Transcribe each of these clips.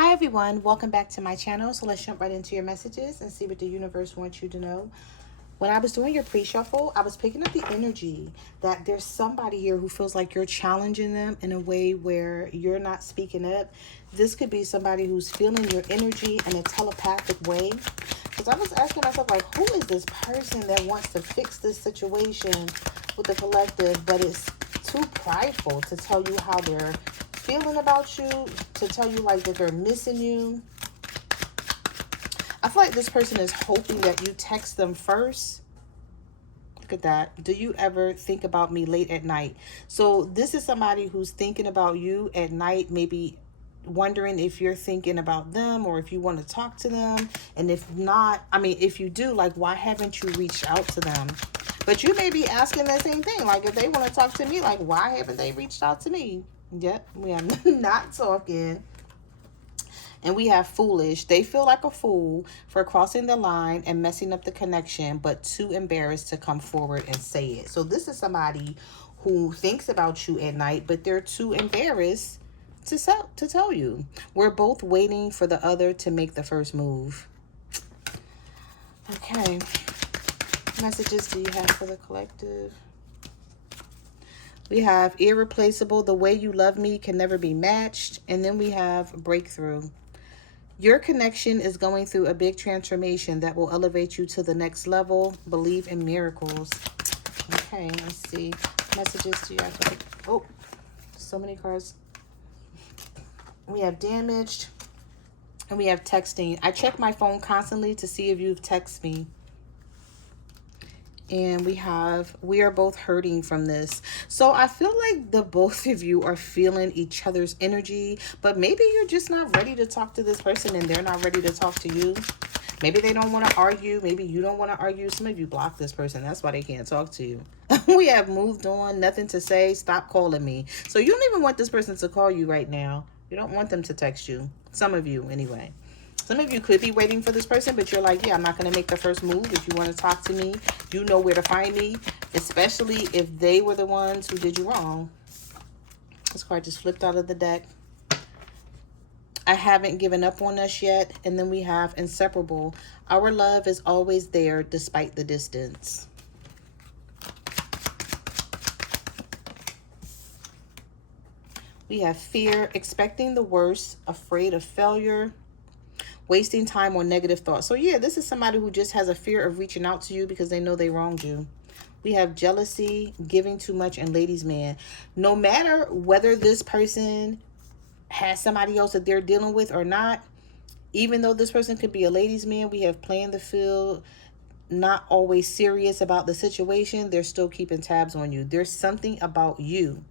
Hi everyone, welcome back to my channel. So let's jump right into your messages and see what the universe wants you to know. When I was doing your pre-shuffle, I was picking up the energy that there's somebody here who feels like you're challenging them in a way where you're not speaking up. This could be somebody who's feeling your energy in a telepathic way. Because I was asking myself, like, who is this person that wants to fix this situation with the collective, but it's too prideful to tell you how they're feeling about you, to tell you like that they're missing you. I feel like this person is hoping that you text them first. Look at that. Do you ever think about me late at night? So this is somebody who's thinking about you at night, maybe wondering if you're thinking about them or if you want to talk to them. And if not, I mean, if you do, like, why haven't you reached out to them? But you may be asking the same thing. Like, if they want to talk to me, like, why haven't they reached out to me? Yep, we are not talking. And we have foolish. They feel like a fool for crossing the line and messing up the connection, but too embarrassed to come forward and say it. So this is somebody who thinks about you at night, but they're too embarrassed to tell you. We're both waiting for the other to make the first move. Okay. Messages do you have for the collective? We have irreplaceable. The way you love me can never be matched. And then we have breakthrough. Your connection is going through a big transformation that will elevate you to the next level. Believe in miracles. Okay, let's see. Messages to you. Oh, so many cards. We have damaged. And we have texting. I check my phone constantly to see if you've texted me. And we are both hurting from this. So I feel like the both of you are feeling each other's energy, but maybe you're just not ready to talk to this person and they're not ready to talk to you. Maybe they don't want to argue. Maybe you don't want to argue. Some of you block this person. That's why they can't talk to you. We have moved on. Nothing to say. Stop calling me. So you don't even want this person to call you right now. You don't want them to text you. Some of you anyway. Some of you could be waiting for this person, but you're like, yeah, I'm not going to make the first move. If you want to talk to me, you know where to find me, especially if they were the ones who did you wrong. This card just flipped out of the deck. I haven't given up on us yet. And then we have inseparable. Our love is always there despite the distance. We have fear, expecting the worst, afraid of failure, wasting time on negative thoughts. So yeah, this is somebody who just has a fear of reaching out to you because they know they wronged you. We have jealousy, giving too much, and ladies' man. No matter whether this person has somebody else that they're dealing with or not, even though this person could be a ladies' man, we have playing the field, not always serious about the situation. They're still keeping tabs on you. There's something about you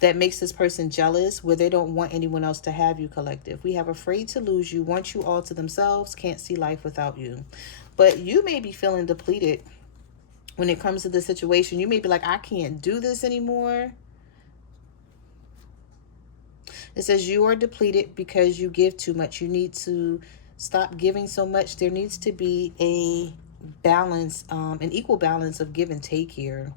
that makes this person jealous, where they don't want anyone else to have you, collective. We have afraid to lose you, want you all to themselves, can't see life without you. But you may be feeling depleted when it comes to the situation. You may be like, I can't do this anymore. It says you are depleted because you give too much. You need to stop giving so much. There needs to be a balance, an equal balance of give and take here.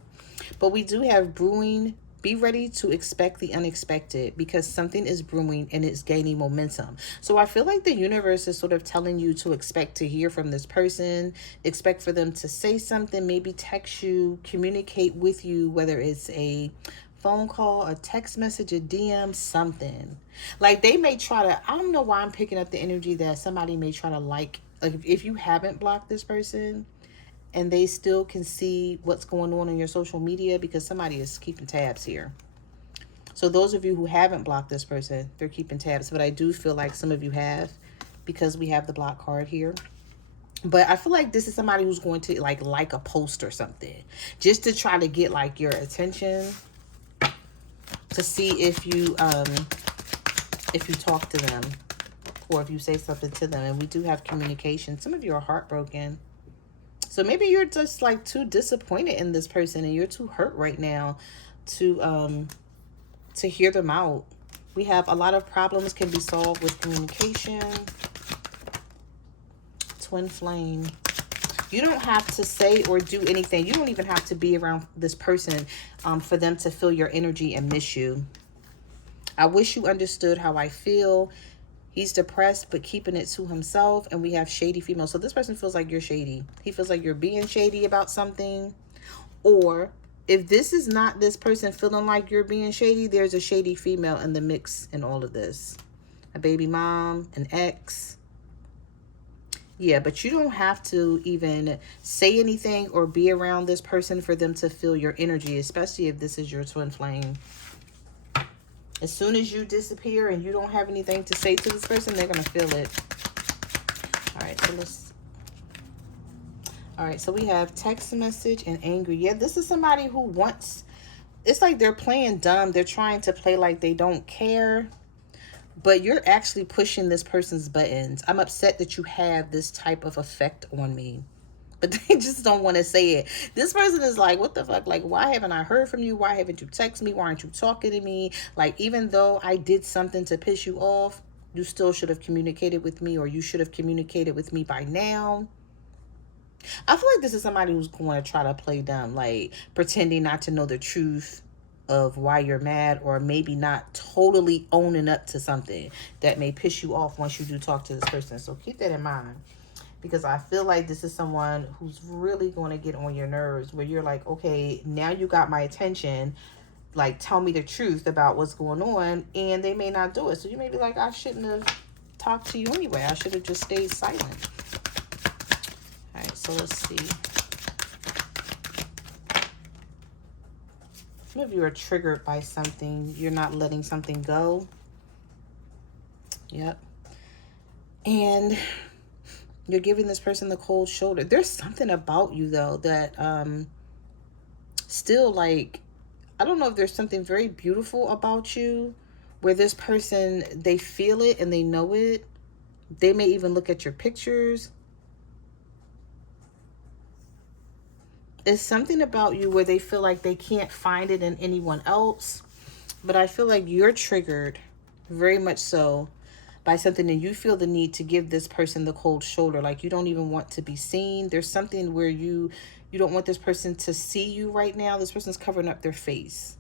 But we do have brewing. Be ready to expect the unexpected because something is brewing and it's gaining momentum. So I feel like the universe is sort of telling you to expect to hear from this person, expect for them to say something, maybe text you, communicate with you, whether it's a phone call, a text message, a DM, something. Like they may try to, I don't know why I'm picking up the energy that somebody may try to like if you haven't blocked this person, and they still can see what's going on your social media because somebody is keeping tabs here. So those of you who haven't blocked this person, they're keeping tabs. But I do feel like some of you have, because we have the block card here. But I feel like this is somebody who's going to like a post or something, just to try to get like your attention, to see if you talk to them or if you say something to them. And we do have communication. Some of you are heartbroken. So maybe you're just like too disappointed in this person and you're too hurt right now to hear them out. We have a lot of problems can be solved with communication. Twin flame. You don't have to say or do anything. You don't even have to be around this person for them to feel your energy and miss you. I wish you understood how I feel. He's depressed, but keeping it to himself. And we have shady female. So this person feels like you're shady. He feels like you're being shady about something. Or if this is not this person feeling like you're being shady, there's a shady female in the mix in all of this. A baby mom, an ex. Yeah, but you don't have to even say anything or be around this person for them to feel your energy, especially if this is your twin flame. As soon as you disappear and you don't have anything to say to this person, they're going to feel it. All right, so we have text message and angry. Yeah, this is somebody who wants, it's like they're playing dumb. They're trying to play like they don't care, but you're actually pushing this person's buttons. I'm upset that you have this type of effect on me, but they just don't want to say it. This person is like, what the fuck? Like, why haven't I heard from you? Why haven't you texted me? Why aren't you talking to me? Like, even though I did something to piss you off, you still should have communicated with me, or you should have communicated with me by now. I feel like this is somebody who's going to try to play dumb, like pretending not to know the truth of why you're mad, or maybe not totally owning up to something that may piss you off once you do talk to this person. So keep that in mind, because I feel like this is someone who's really going to get on your nerves, where you're like, okay, now you got my attention, like tell me the truth about what's going on, and they may not do it. So you may be like, I shouldn't have talked to you anyway. I should have just stayed silent. All right, so let's see. Some of you are triggered by something. You're not letting something go. Yep. And you're giving this person the cold shoulder. There's something about you, though, that still, like, I don't know if there's something very beautiful about you, where this person, they feel it and they know it. They may even look at your pictures. It's something about you where they feel like they can't find it in anyone else. But I feel like you're triggered, very much so, by something, and you feel the need to give this person the cold shoulder. Like you don't even want to be seen. There's something where you don't want this person to see you right now. This person's covering up their face.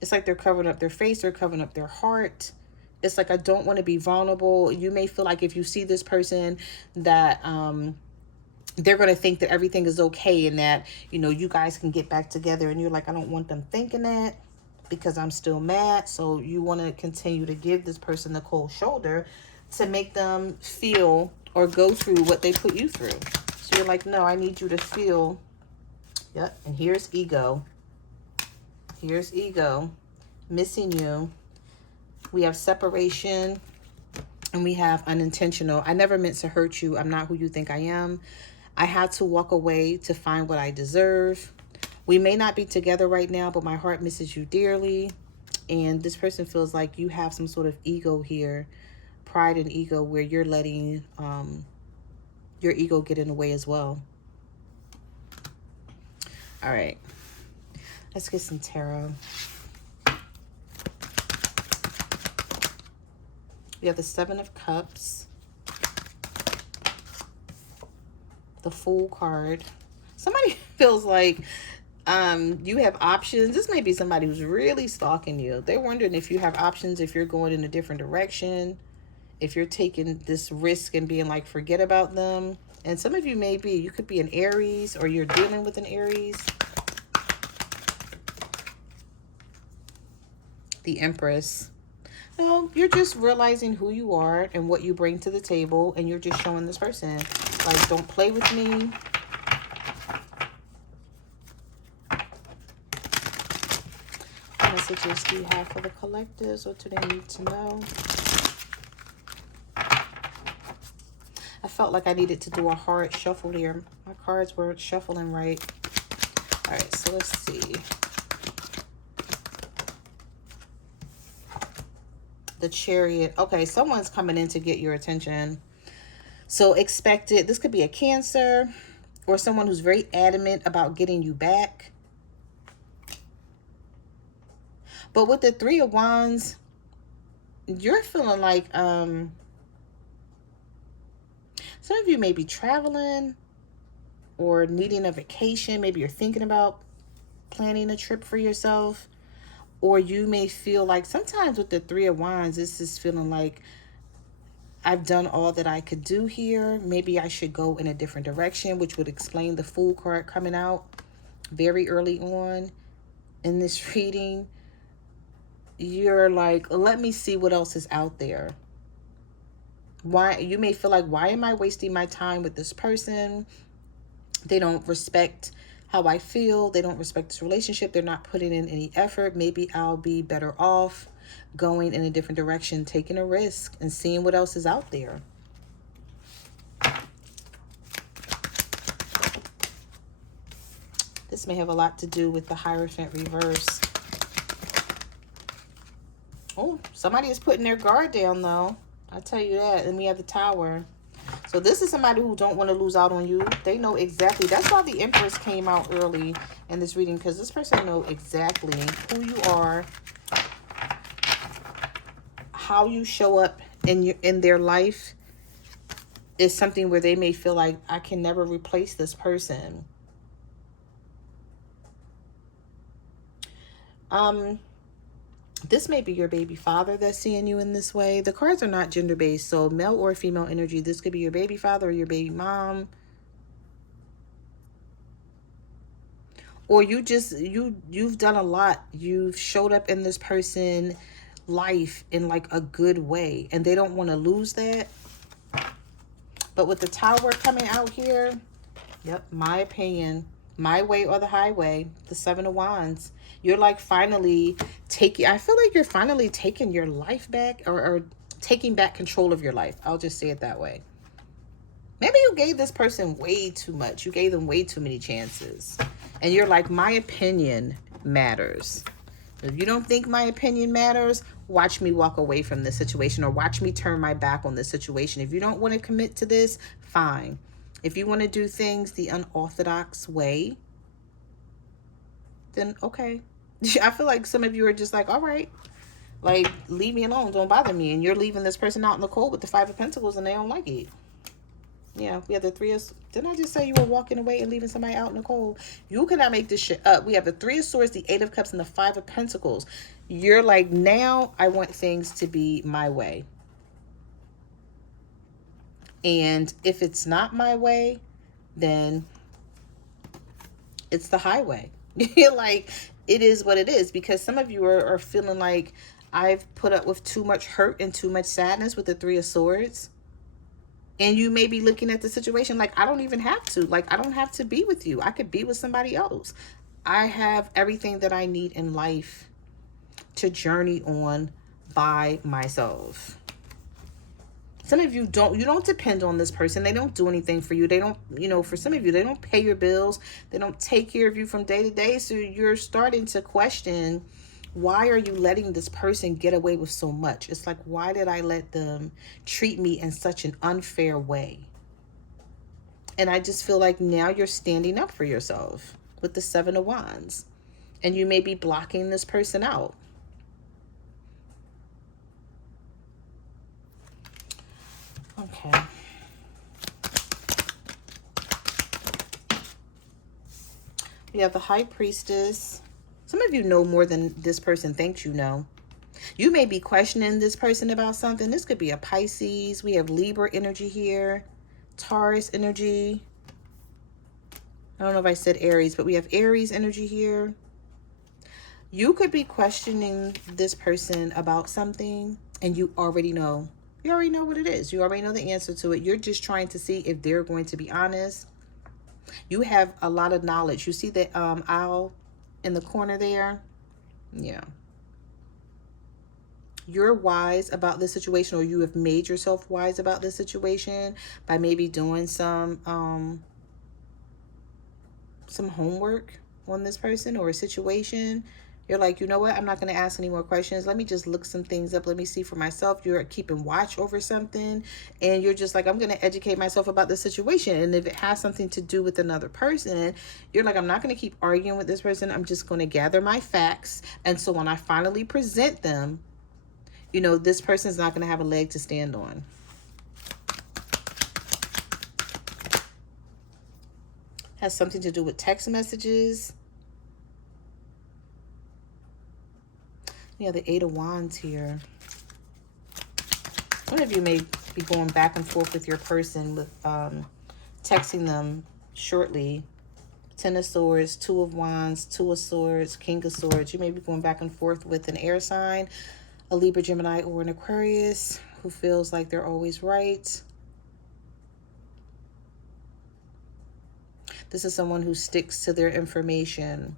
It's like they're covering up their face. They're covering up their heart. It's like, I don't want to be vulnerable. You may feel like if you see this person that they're going to think that everything is okay, and that, you know, you guys can get back together, and you're like, I don't want them thinking that, because I'm still mad. So you want to continue to give this person the cold shoulder to make them feel or go through what they put you through. So you're like, no, I need you to feel. Yep. And here's ego. Here's ego missing you. We have separation, and we have unintentional. I never meant to hurt you. I'm not who you think I am. I had to walk away to find what I deserve. We may not be together right now, but my heart misses you dearly. And this person feels like you have some sort of ego here, pride and ego, where you're letting your ego get in the way as well. All right, let's get some tarot. We have the Seven of Cups, the Fool card. Somebody feels like you have options. This may be somebody who's really stalking you. They're wondering if you have options, if you're going in a different direction, if you're taking this risk and being like, forget about them. And some of you you could be an Aries, or you're dealing with an Aries. The Empress. No, you're just realizing who you are and what you bring to the table, and you're just showing this person, like, don't play with me. What messages do you have for the collectives? What do they need to know? I felt like I needed to do a hard shuffle here. My cards weren't shuffling right. All right, so let's see. The Chariot. Okay, someone's coming in to get your attention. So expect it. This could be a Cancer, or someone who's very adamant about getting you back. But with the Three of Wands, you're feeling like some of you may be traveling or needing a vacation. Maybe you're thinking about planning a trip for yourself. Or you may feel like sometimes with the Three of Wands, this is feeling like I've done all that I could do here. Maybe I should go in a different direction, which would explain the Fool card coming out very early on in this reading. You're like, let me see what else is out there. Why you may feel like, why am I wasting my time with this person? They don't respect how I feel. They don't respect this relationship. They're not putting in any effort. Maybe I'll be better off going in a different direction, taking a risk and seeing what else is out there. This may have a lot to do with the Hierophant reverse. Oh, somebody is putting their guard down, though. I'll tell you that. And we have the Tower. So this is somebody who don't want to lose out on you. They know exactly. That's why the Empress came out early in this reading, because this person knows exactly who you are, how you show up in their life is something where they may feel like, I can never replace this person. This may be your baby father that's seeing you in this way. The cards are not gender-based, so male or female energy. This could be your baby father or your baby mom. Or you've done a lot. You've showed up in this person's life in like a good way, and they don't want to lose that. But with the Tower coming out here, yep, my opinion, my way or the highway, the Seven of Wands. You're like finally I feel like you're finally taking your life back, or taking back control of your life. I'll just say it that way. Maybe you gave this person way too much. You gave them way too many chances. And you're like, my opinion matters. If you don't think my opinion matters, watch me walk away from this situation, or watch me turn my back on this situation. If you don't want to commit to this, fine. If you want to do things the unorthodox way, then okay. I feel like some of you are just like, all right, like, leave me alone, don't bother me. And you're leaving this person out in the cold with the Five of Pentacles, and they don't like it. Yeah, we have the Three of... Didn't I just say you were walking away and leaving somebody out in the cold? You cannot make this shit up. We have the Three of Swords, the Eight of Cups, and the Five of Pentacles. You're like, now I want things to be my way. And if it's not my way, then it's the highway. Like, it is what it is. Because some of you are feeling like, I've put up with too much hurt and too much sadness with the Three of Swords. And you may be looking at the situation like, I don't even have to. Like, I don't have to be with you. I could be with somebody else. I have everything that I need in life to journey on by myself. Some of you don't depend on this person. They don't do anything for you. They don't, for some of you, they don't pay your bills. They don't take care of you from day to day. So you're starting to question, why are you letting this person get away with so much? It's like, why did I let them treat me in such an unfair way? And I just feel like now you're standing up for yourself with the Seven of Wands. And you may be blocking this person out. Okay. We have the High Priestess. Some of you know more than this person thinks you know. You may be questioning this person about something. This could be a Pisces. We have Libra energy here. Taurus energy. I don't know if I said Aries, but we have Aries energy here. You could be questioning this person about something, and you already know. You already know what it is. You already know the answer to it. You're just trying to see if they're going to be honest. You have a lot of knowledge. You see the owl in the corner there? Yeah. You're wise about this situation, or you have made yourself wise about this situation by maybe doing some homework on this person or a situation. You're like, you know what? I'm not going to ask any more questions. Let me just look some things up. Let me see for myself. You're keeping watch over something. And you're just like, I'm going to educate myself about the situation. And if it has something to do with another person, you're like, I'm not going to keep arguing with this person. I'm just going to gather my facts. And so when I finally present them, this person's not going to have a leg to stand on. Has something to do with text messages. Yeah, the Eight of Wands here. Some of you may be going back and forth with your person, with texting them shortly. Ten of Swords, Two of Wands, Two of Swords, King of Swords. You may be going back and forth with an air sign, a Libra, Gemini, or an Aquarius who feels like they're always right. This is someone who sticks to their information.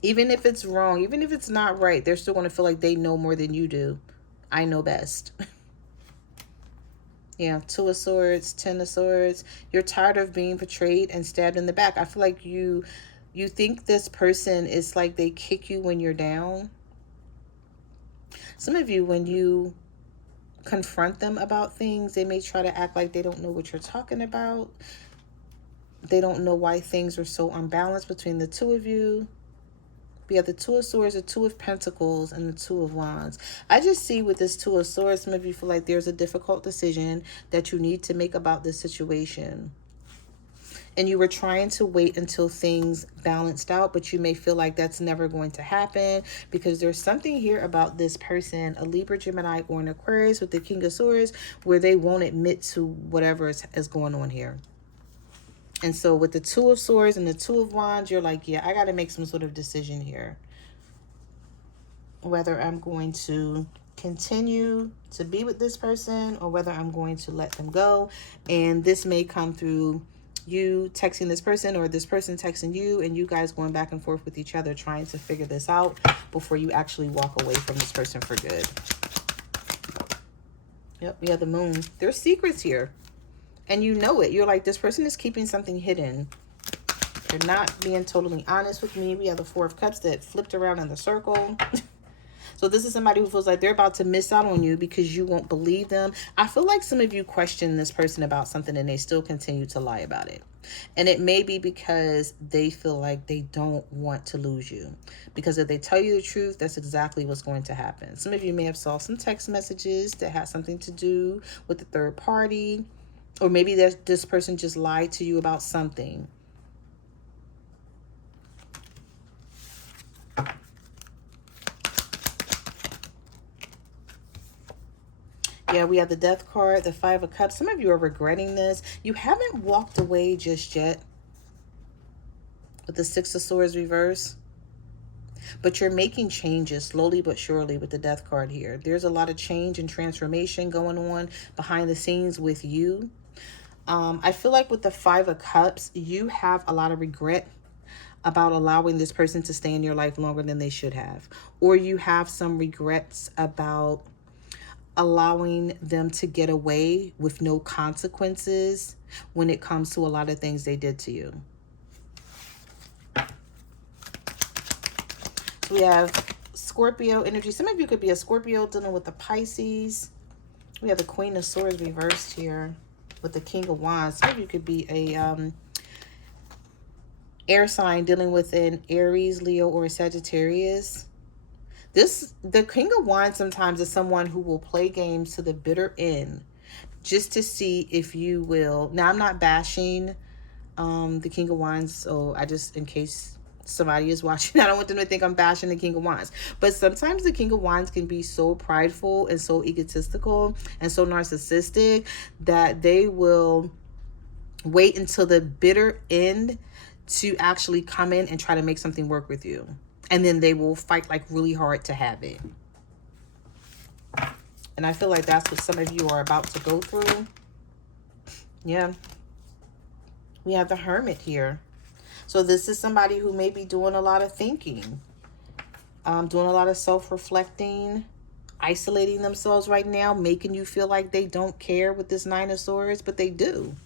Even if it's wrong, even if it's not right, they're still going to feel like they know more than you do. I know best. Yeah, Two of Swords, Ten of Swords. You're tired of being betrayed and stabbed in the back. I feel like you think this person is like they kick you when you're down. Some of you, when you confront them about things, they may try to act like they don't know what you're talking about. They don't know why things are so unbalanced between the two of you. We have the Two of Swords, the Two of Pentacles, and the Two of Wands. I just see with this Two of Swords, some of you feel like there's a difficult decision that you need to make about this situation. And you were trying to wait until things balanced out, but you may feel like that's never going to happen because there's something here about this person, a Libra, Gemini, or an Aquarius with the King of Swords, where they won't admit to whatever is going on here. And so with the Two of Swords and the Two of Wands, you're like, yeah, I got to make some sort of decision here. Whether I'm going to continue to be with this person or whether I'm going to let them go. And this may come through you texting this person or this person texting you and you guys going back and forth with each other trying to figure this out before you actually walk away from this person for good. Yep, we have the Moon. There's secrets here. And you know it. You're like, this person is keeping something hidden. They're not being totally honest with me. We have the Four of Cups that flipped around in the circle. So this is somebody who feels like they're about to miss out on you because you won't believe them. I feel like some of you question this person about something and they still continue to lie about it. And it may be because they feel like they don't want to lose you. Because if they tell you the truth, that's exactly what's going to happen. Some of you may have saw some text messages that had something to do with the third party. Or maybe this person just lied to you about something. Yeah, we have the Death card, the Five of Cups. Some of you are regretting this. You haven't walked away just yet with the Six of Swords reverse. But you're making changes slowly but surely with the Death card here. There's a lot of change and transformation going on behind the scenes with you. I feel like with the Five of Cups, you have a lot of regret about allowing this person to stay in your life longer than they should have. Or you have some regrets about allowing them to get away with no consequences when it comes to a lot of things they did to you. So we have Scorpio energy. Some of you could be a Scorpio dealing with the Pisces. We have the Queen of Swords reversed here with the King of Wands. Some of you could be a air sign dealing with an Aries, Leo, or a Sagittarius. The King of Wands sometimes is someone who will play games to the bitter end just to see if you will. Now, I'm not bashing the King of Wands, so I just, in case somebody is watching, I don't want them to think I'm bashing the King of Wands. But sometimes the King of Wands can be so prideful and so egotistical and so narcissistic that they will wait until the bitter end to actually come in and try to make something work with you. And then they will fight like really hard to have it. And I feel like that's what some of you are about to go through. Yeah. We have the Hermit here. So this is somebody who may be doing a lot of thinking. Doing a lot of self-reflecting. Isolating themselves right now. Making you feel like they don't care with this Nine of Swords. But they do.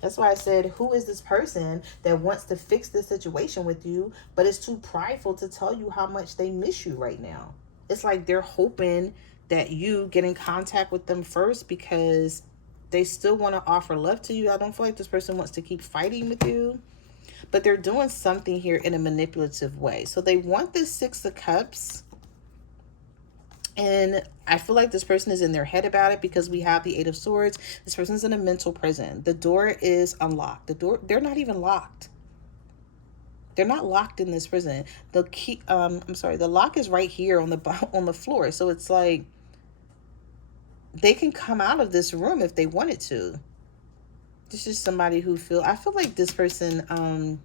That's why I said, who is this person that wants to fix this situation with you, but is too prideful to tell you how much they miss you right now? It's like they're hoping that you get in contact with them first because they still want to offer love to you. I don't feel like this person wants to keep fighting with you, but they're doing something here in a manipulative way. So they want this Six of Cups. And I feel like this person is in their head about it because we have the Eight of Swords. This person's in a mental prison. The door is unlocked. The door, they're not even locked. They're not locked in this prison. The key, I'm sorry, the lock is right here on the floor. So it's like they can come out of this room if they wanted to. This is somebody who I feel like this person,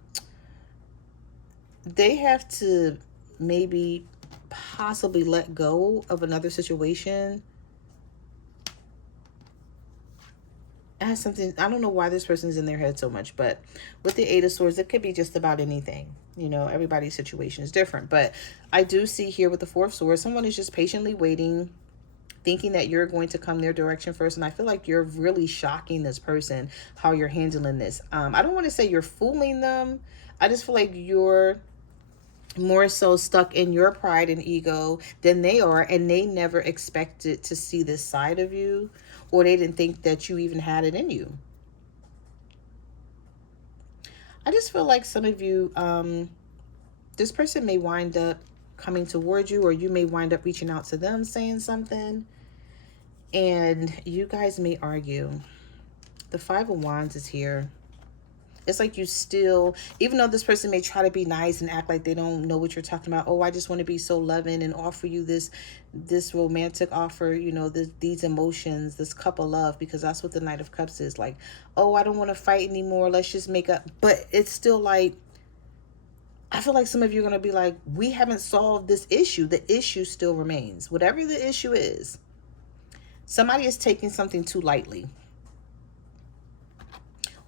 they have to maybe possibly let go of another situation. It has something, I don't know why this person's in their head so much, but with the Eight of Swords, it could be just about anything. You know, everybody's situation is different. But I do see here with the Four of Swords, someone is just patiently waiting, thinking that you're going to come their direction first. And I feel like you're really shocking this person, how you're handling this. I don't want to say you're fooling them. I just feel like you're more so stuck in your pride and ego than they are, and they never expected to see this side of you, or they didn't think that you even had it in you. I just feel like some of you, this person may wind up coming towards you, or you may wind up reaching out to them saying something, and you guys may argue. The Five of Wands is here. It's like you still, even though this person may try to be nice and act like they don't know what you're talking about. Oh, I just want to be so loving and offer you this romantic offer, you know, these emotions, this cup of love, because that's what the Knight of Cups is. Like, oh, I don't want to fight anymore. Let's just make up. But it's still like, I feel like some of you are going to be like, we haven't solved this issue. The issue still remains. Whatever the issue is, somebody is taking something too lightly.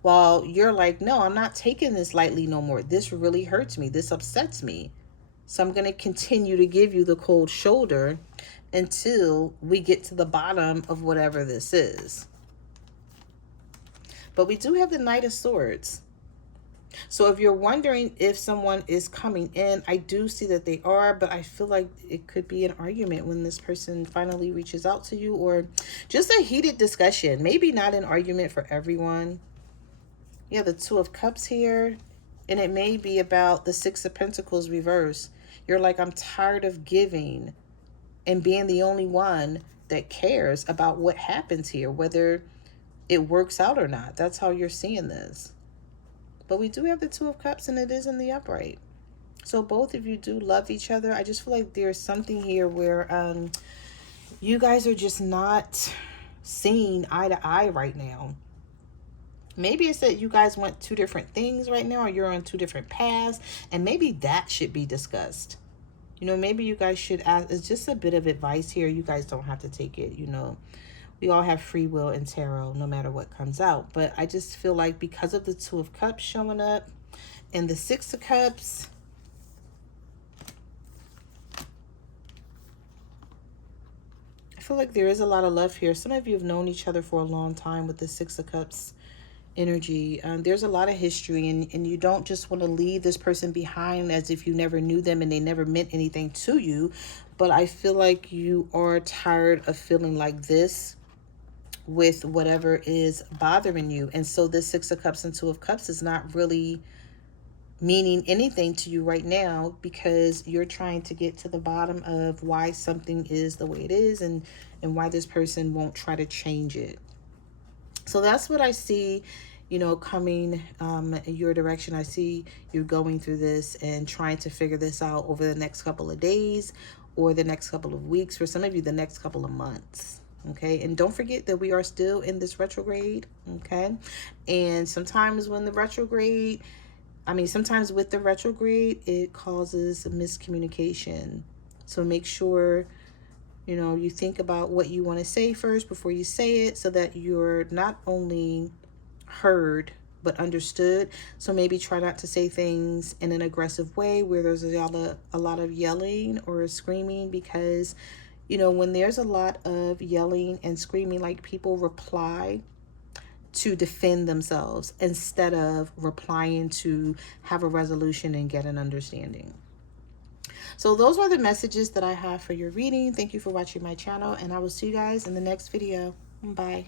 While you're like, no, I'm not taking this lightly no more. This really hurts me. This upsets me. So I'm going to continue to give you the cold shoulder until we get to the bottom of whatever this is. But we do have the Knight of Swords. So if you're wondering if someone is coming in, I do see that they are, but I feel like it could be an argument when this person finally reaches out to you, or just a heated discussion. Maybe not an argument for everyone. Yeah, the Two of Cups here, and it may be about the Six of Pentacles reverse. You're like, I'm tired of giving and being the only one that cares about what happens here, whether it works out or not. That's how you're seeing this. But we do have the Two of Cups, and it is in the upright. So both of you do love each other. I just feel like there's something here where you guys are just not seeing eye to eye right now. Maybe it's that you guys want two different things right now, or you're on two different paths, and maybe that should be discussed. You know, maybe you guys should ask. It's just a bit of advice here. You guys don't have to take it. You know, we all have free will in tarot, no matter what comes out. But I just feel like because of the Two of Cups showing up and the Six of Cups, I feel like there is a lot of love here. Some of you have known each other for a long time with the Six of Cups energy. There's a lot of history, and you don't just want to leave this person behind as if you never knew them and they never meant anything to you. But I feel like you are tired of feeling like this with whatever is bothering you. And so this Six of Cups and Two of Cups is not really meaning anything to you right now, because you're trying to get to the bottom of why something is the way it is, and why this person won't try to change it. So that's what I see, you know, coming in your direction. I see you going through this and trying to figure this out over the next couple of days, or the next couple of weeks. For some of you, the next couple of months. Okay. And don't forget that we are still in this retrograde. Okay. And sometimes when the retrograde, sometimes with the retrograde, it causes miscommunication. So make sure, you know, you think about what you want to say first before you say it, so that you're not only heard but understood. So maybe try not to say things in an aggressive way where there's a lot of yelling or screaming, because, you know, when there's a lot of yelling and screaming, like, people reply to defend themselves instead of replying to have a resolution and get an understanding. So those are the messages that I have for your reading. Thank you for watching my channel, and I will see you guys in the next video. Bye.